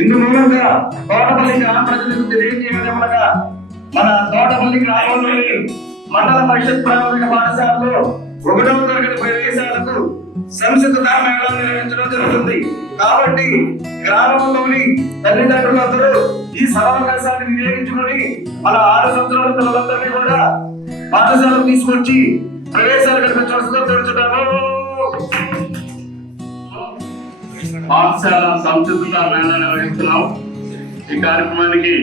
ఇందు మూలంగా తోటపల్లి గ్రామ ప్రజలకు తెలియజేయమనగా మన తోటపల్లి గ్రామంలోని మండల పరిషత్ ప్రాథమిక పాఠశాలలో 1వ తరగతి ప్రవేశాలకు సంసిద్ధత మేళాలు నిర్వహించడం జరుగుతుంది. కాబట్టి గ్రామంలోని తల్లిదండ్రులందరూ ఈ సమావేశాన్ని వినియోగించుకొని మన 6 సంవత్సరాల పిల్లలందరినీ కూడా పాఠశాలకు తీసుకొచ్చి ప్రవేశాలు కల్పించవలసిందిగా కోరుచున్నాము. పాఠశాల సంసిద్ధత మేళా నిర్వహిస్తున్నాం. ఈ కార్యక్రమానికి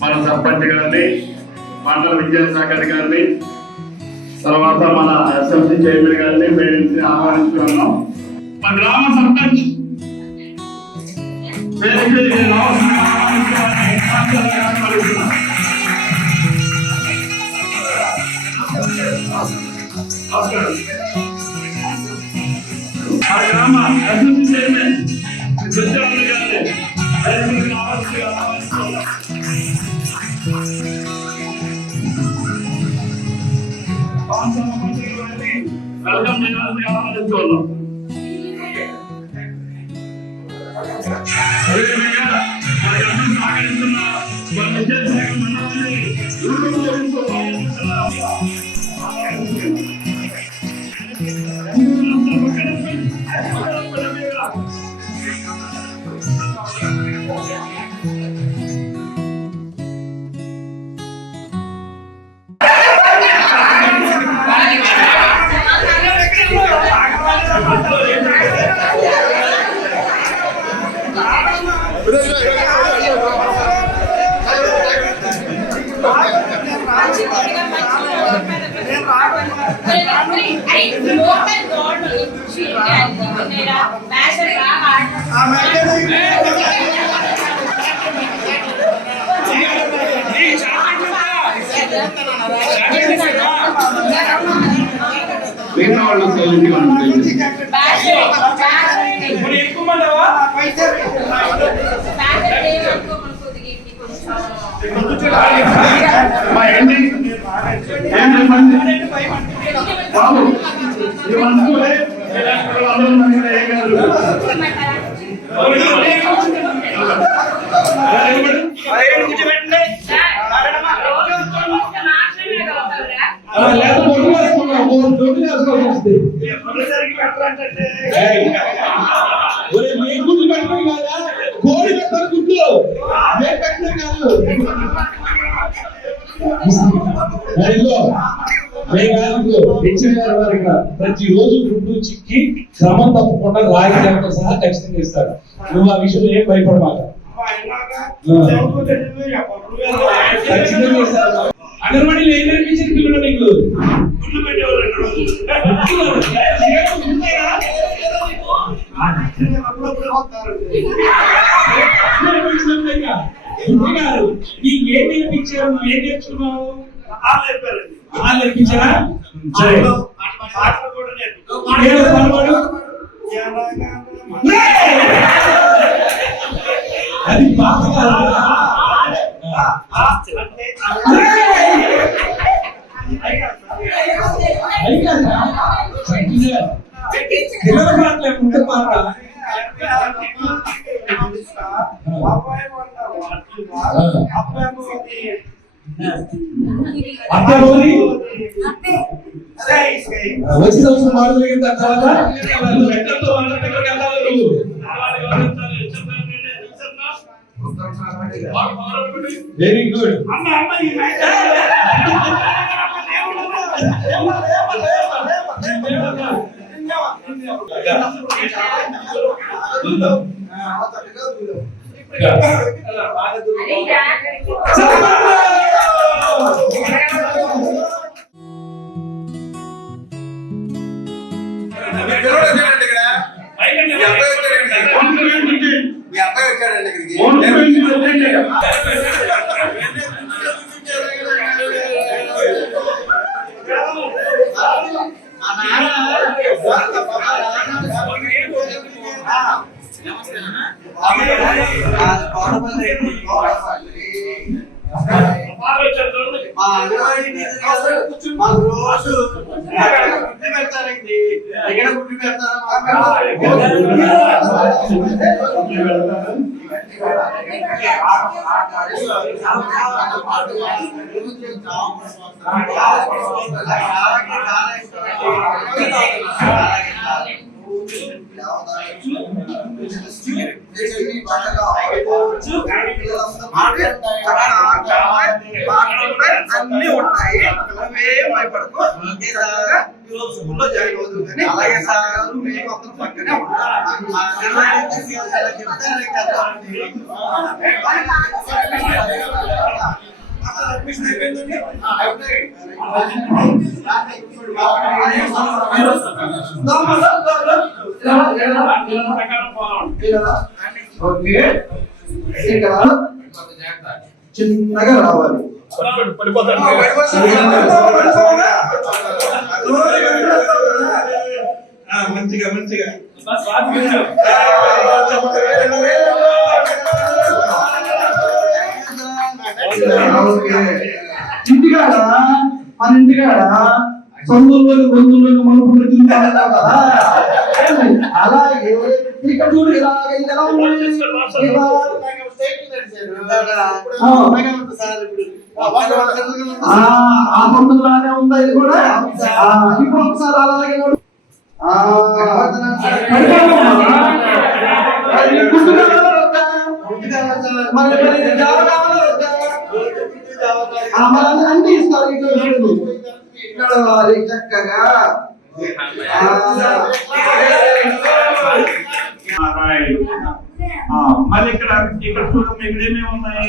మన సర్పంచ్ గారిని, మండల విద్యాశాఖ అధికారిని, తర్వాత మన ఎస్ఎంసీ చైర్మన్ గారిని, పేరెంట్స్ ని ఆహ్వానిస్తున్నాం. మన గ్రామ సర్పంచ్ గ్రామ ఎస్ఎంసీ చైర్మన్ వెల్కమ్ చేయాలని ఆహ్వానిస్తున్నాం. సహకరిస్తున్న విద్యాశాఖ మండలాన్ని ప్రతి రోజు గుడ్డు చిక్కి క్రమం తప్పకుండా రాయితో సహా ఖచ్చితంగా ఇస్తారు. నువ్వు ఆ విషయంలో ఏం భయపడమాక. అంగన్వాడీలో ఏం నేర్పించారు పిల్లలు నీకు? నీకేం నేర్పించారు? నువ్వు ఏం నేర్చుకున్నావు? నేర్పించారా? అది పాత పిల్లల పాటలే ఉండే పాట. వచ్చి సంవత్సరం మాట జరిగిన తర్వాత వెరీ గుడ్. అన్ని ఉంటాయి, నువ్వేం భయపడకు. ఈరోజు స్కూల్లో జాయిన్ అవుతుంది కానీ అలాగే సార్ మేము అందరం పక్కనే ఉంటాం. ఓకే, ఇక్కడ చిన్నగా రావాలి. మంచిగా మంచిగా ఇంటికాడ మన ఇంటికాడ బంధువులు మనుపులు తింటారు కదా, అలాగే ఇక్కడ చూడు ఇలాగ ఎలా ఉంది. ఆ పండుగలానే ఉందా ఇది కూడా? ఇప్పుడు ఒకసారి అలాగే అన్ని ఇస్తారు. ఇక్కడ చక్కగా మళ్ళీ ఇక్కడ చూడండి, ఇక్కడ ఏమేమి ఉన్నాయి?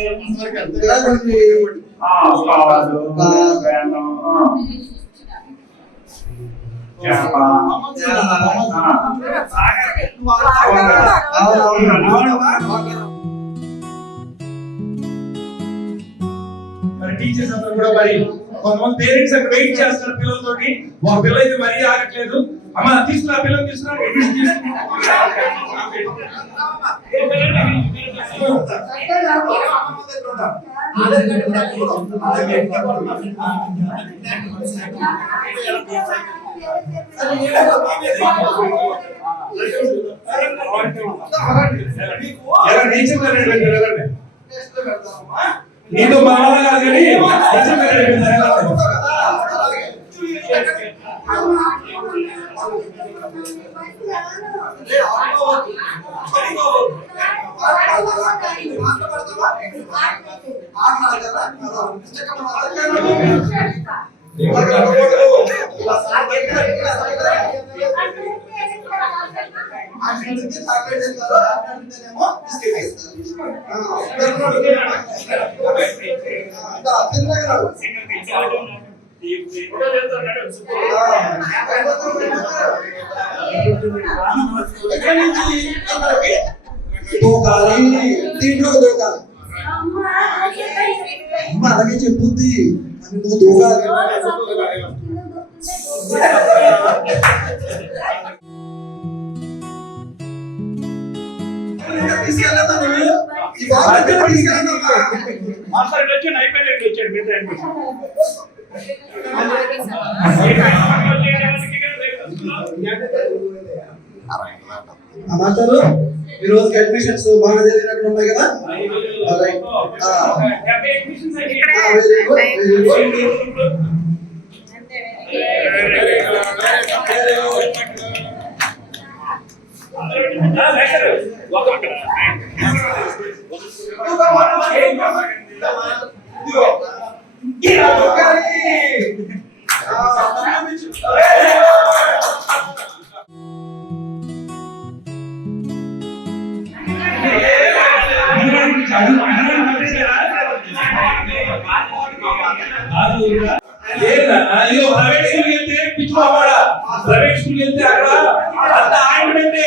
టీచర్స్ అందరూ కూడా మరి కొంతమంది పేరెంట్స్ అక్కడ వెయిట్ చేస్తారు పిల్లలతోటి. మా పిల్లలు అయితే మరీ ఆగట్లేదు. అమ్మ తీసుకున్నా, పిల్లలు తీసుకున్నా. నీతో బాగా కాదు కానీ దీంట్లో దూకాలి. అమ్మ అలాగే చెప్పుద్ది, నువ్వు దూకాలి. తీసుకెళ్ళదా ఈ బాగా తీసుకెళ్ళదా? మాస్టర్ ఈ రోజు అడ్మిషన్స్ బాగా జరిగినట్లు ఉన్నాయి కదా? ప్రైవేట్ స్కూల్ వెళ్తే పిచ్చుకోవాడా? ప్రైవేట్ స్కూల్ వెళ్తే అక్కడ అంత ఆయింట్మెంట్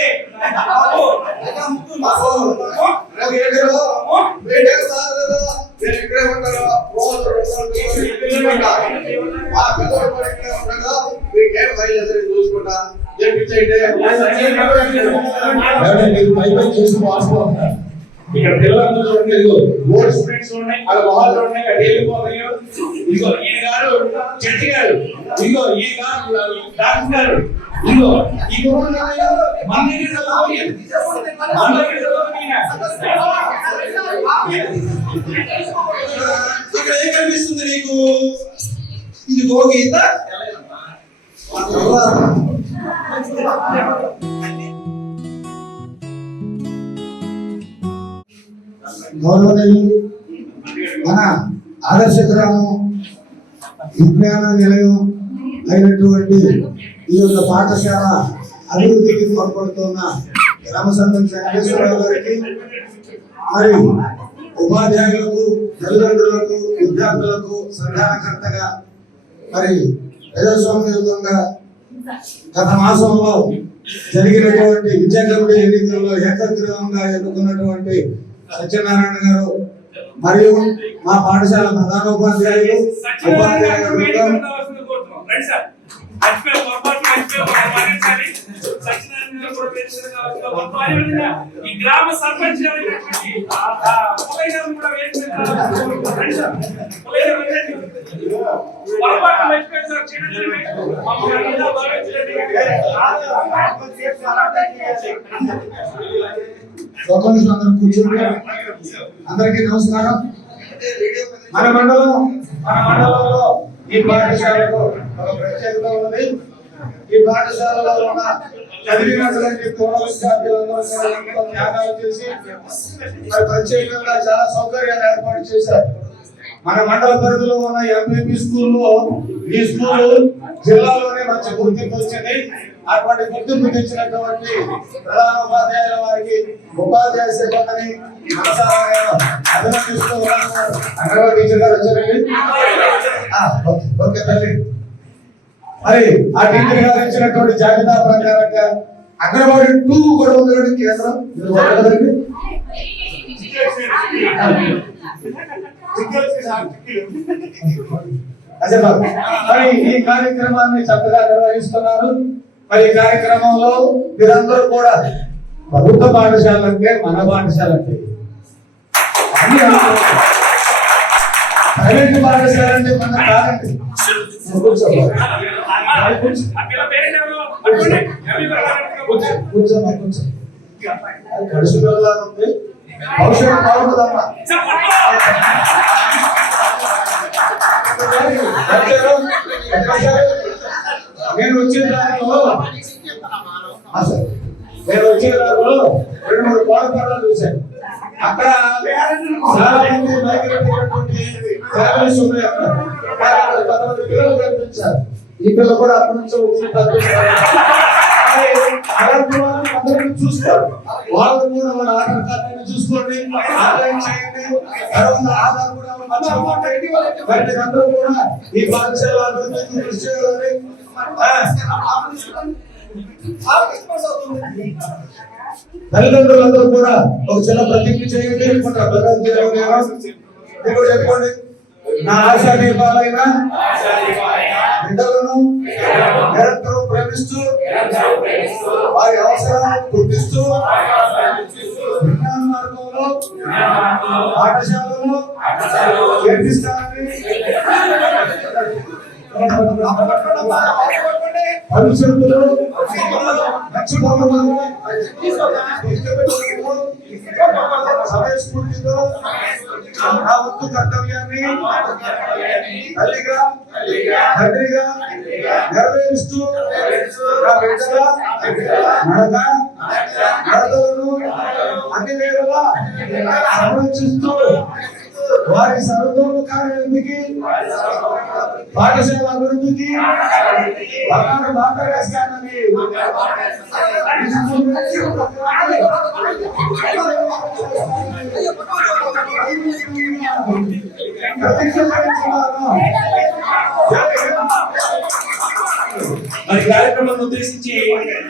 చూసుకుంటా ఇక్కడ పిల్లలందరూ చూడండి, ఇదిగో బోర్డ్ స్టూడెంట్స్ ఉన్నాయి, అలా వాళ్ళు ఉన్నాయి, అక్కడ వెళ్ళిపోతాయో. ఇదిగో ఈయన గారు జడ్జి గారు, ఇదిగో ఈ గారు డాక్టర్ గారు, ఇదిగో ఈ మన దగ్గర చదువుకోండి, మన దగ్గర చదువుకోండి. ఇక్కడ ఏం కనిపిస్తుంది నీకు? ఇది గో గీత. గౌరవనీయులు మన ఆదర్శ గ్రామం విజ్ఞాన నిలయం అయినటువంటి ఈ యొక్క పాఠశాల అభివృద్ధికి తోడ్పడుతున్న గ్రామ సర్పంచ్ వెంకటేశ్వరరావు గారికి మరి ఉపాధ్యాయులకు, తల్లిదండ్రులకు, విద్యార్థులకు సంధానకర్తగా మరి ప్రజాస్వామ్యయుతంగా గత మాసంలో జరిగినటువంటి విద్యా కమిటీ ఎన్నికల్లో ఏకగ్రీవంగా ఎన్నుకున్నటువంటి సత్యనారాయణ గారు మరియు మా పాఠశాల ప్రధానోపాధ్యాయులు, ఉపాధ్యాయులు ఈ గ్రామ సర్పంచ్ అందరూ కూర్చోండి. అందరికీ నమస్కారం. మన మండలంలో ఈ పాఠశాలకు ఒక ప్రత్యేకత ఉంది. ఈ పాఠశాలలో ఉన్న చదివినటువంటి పూర్వ విద్యార్థులందరూ త్యాగాలు చేసి మరి ప్రత్యేకంగా చాలా సౌకర్యాలు ఏర్పాటు చేశారు. మన మండల పరిధిలో ఉన్న ఎంపీపీ స్కూల్లో ఈ స్కూల్ జిల్లాలోనే మంచి గుర్తింపు వచ్చింది. అటువంటి గుర్తింపు తెచ్చినటువంటి ప్రధాన ఉపాధ్యాయుల వారికి, ఉపాధ్యాయ సిబ్బందిని అభినందిస్తూ అంగన్వాడీ టీచర్ గారు వచ్చారండి. ఓకే తల్లి. మరి ఆ టీచర్ గారు ఇచ్చినటువంటి జాబితా ప్రకారంగా అంగన్వాడీ 2 కూడా ఉందండి కేంద్రం. మరి ఈ కార్యక్రమాన్ని చక్కగా నిర్వహిస్తున్నారు. మరి ఈ కార్యక్రమంలో మీరందరూ కూడా ప్రభుత్వ పాఠశాల అంటే మన పాఠశాల అంటే, ప్రైవేట్ పాఠశాల అంటే మన కాదండి. కూర్చోమ్మా, కూర్చో. గడుసు పిల్లలా ఉంది, భవిష్యత్తు బాగుంటుందమ్మా. నేను వచ్చే దారిలో 2-3 కోడపడాలు చూశాను. అక్కడ చాలా మంది మైగ్రేట్ ఫ్యామిలీస్ ఉన్నాయి. అక్కడ 10 పిల్లలు కనిపించారు. ఈ పిల్లలు కూడా అక్కడి నుంచి అందరినీ చూస్తారు. వాళ్ళు కూడా వాళ్ళ ఆధార్ కార్డు చూసుకోండి, ఆన్లైన్ చేయండి. తర్వాత ఆధార్ కూడా అందరూ కూడా ఈ పాఠశాల అభివృద్ధికి కృషి చేయాలని తల్లిదండ్రులందరూ కూడా ఒక చిన్న ప్రతిజ్ఞ చేయండి. చెప్పండి. నా ఆశా దీపాలైన బిడ్డలను నిరంతరం ప్రేమిస్తూ వారి అవసరాలను గుర్తిస్తూ విజ్ఞాన మార్గంలో పాఠశాలలో చేర్పిస్తానని భవిష్యత్తులో సమయస్ఫూర్తితో నా వంతు కర్తవ్యాన్ని తల్లిగా తండ్రిగా నెరవేరుస్తూ నా బిడ్డల నడతలను అన్ని వేళలా సంరక్షిస్తూ వారి సర్వతోముఖాభివృద్ధికి, పాఠశాల అభివృద్ధికి వేస్తానని మరి కార్యక్రమాన్ని ఉద్దేశించి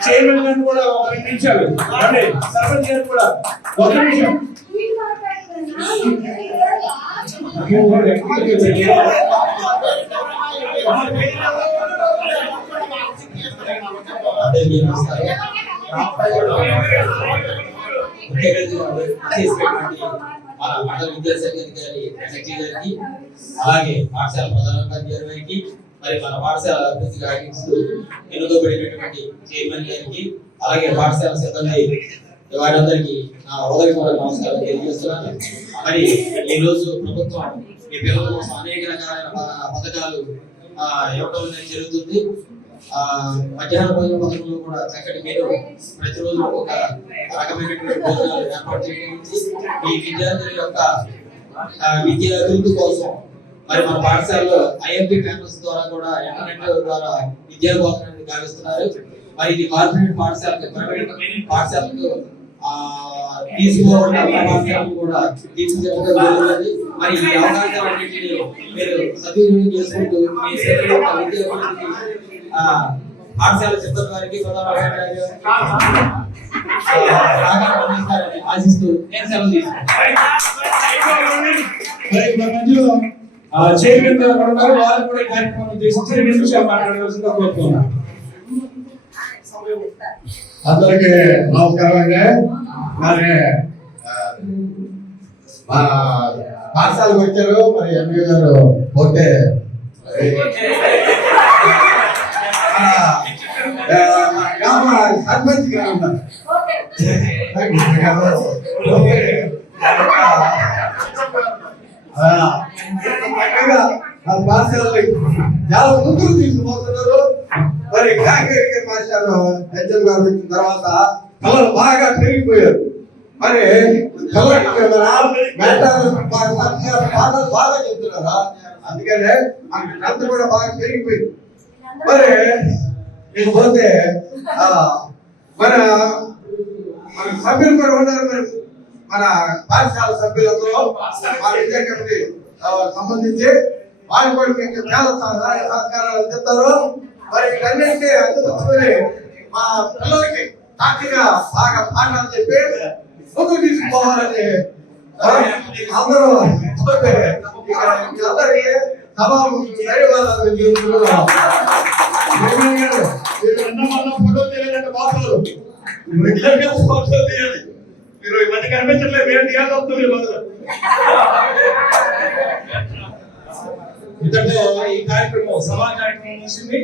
చైర్మన్ గారు కూడా 2 నిమిషాలు, అంటే సర్పంచ్ గారు కూడా 1 నిమిషం. మండల విద్యాశాఖ అధికారి గారికి, అలాగే పాఠశాల ప్రధానోపాధ్యాయుల గారికి, మరి మన పాఠశాల అభివృద్ధికి ఆశిస్తూ ఎన్నుకోబడినటువంటి చైర్మన్ గారికి, అలాగే పాఠశాల సిబ్బంది వారందరికీ నా హృదయపూర్వక నమస్కారం తెలియజేస్తున్నాను. మరి ఈ రోజు ప్రభుత్వం ఈ పిల్లల కోసం అనేక రకాలైన పథకాలు ఇవ్వడం అనేది జరుగుతుంది. మధ్యాహ్న భోజన పథకంలో కూడా చక్కటి మీరు ప్రతిరోజు ఒక రకమైనటువంటి భోజనాలు ఏర్పాటు చేయడం, ఈ విద్యార్థుల యొక్క విద్యా అభివృద్ధి కోసం మరి మన పాఠశాలలో ఐఎంపీ క్యాంపస్ ద్వారా కూడా ఇంటర్నెట్ ద్వారా విద్యా బోధనని గావిస్తున్నారు. మరి ఇది కార్పొరేట్ పాఠశాలకు, ప్రైవేట్ పాఠశాలకు తీసుకోవడం పాఠశాలను కూడా తీర్చిదిద్దడం జరుగుతుంది. మరి ఈ అవకాశాలన్నింటినీ మీరు సద్వినియోగం చేసుకుంటూ మీ క్షేత్ర యొక్క విద్యా అభివృద్ధికి పాఠశాల సిబ్బంది వారికి సహకారం అందిస్తారని ఆశిస్తూ నేను సెలవు తీసుకుంటాను. మరి మన మధ్యలో చైర్మన్ గారు కూడా ఉన్నారు. వారు కూడా ఈ కార్యక్రమం ఉద్దేశించి 2 నిమిషాలు మాట్లాడవలసిందిగా కోరుతున్నాను. అందరికీ నమస్కారం అండి. మరి మా పాఠశాలకు వచ్చారు. మరి ఎంపీ గారు పోతే గ్రామ సర్పంచ్ గారు ఉన్నారు. పాఠశాలలో చాలా ముందుకు తీసుకుపోతున్నారు. మరి కాంగ్రెస్ పాఠశాలలో హెచ్ఎం గారు వచ్చిన తర్వాత కళలు బాగా పెరిగిపోయారు. మరి పాటలు బాగా చెప్తున్నారా, అందుకనే అంత కూడా బాగా పెరిగిపోయింది. మరి ఇకపోతే మన మన సభ్యులు కూడా ఉన్నారు. మరి మన పాఠశాల సభ్యులందరూ మా విద్యా కమిటీ సంబంధించి వాళ్ళు కూడా మీకు చాలా సహకారాలు అందిస్తారు. మరి వీటన్నింటినీ అందుకుని మా పిల్లలకి తాకిగా బాగా పాఠాలు చెప్పి ముందుకు తీసుకుపోవాలని అందరూ అందరికీ ధన్యవాదాలు చెబుతున్నాను. ఫోటో తీయాలంటే మాట్లాడు ఫోటో తీయాలి. మీరు ఈ మధ్య కనిపించట్లేదు, మీరు తీయాల్సి వస్తుంది. ఇంతటితో ఈ కార్యక్రమం సభా కార్యక్రమం ముగిసింది.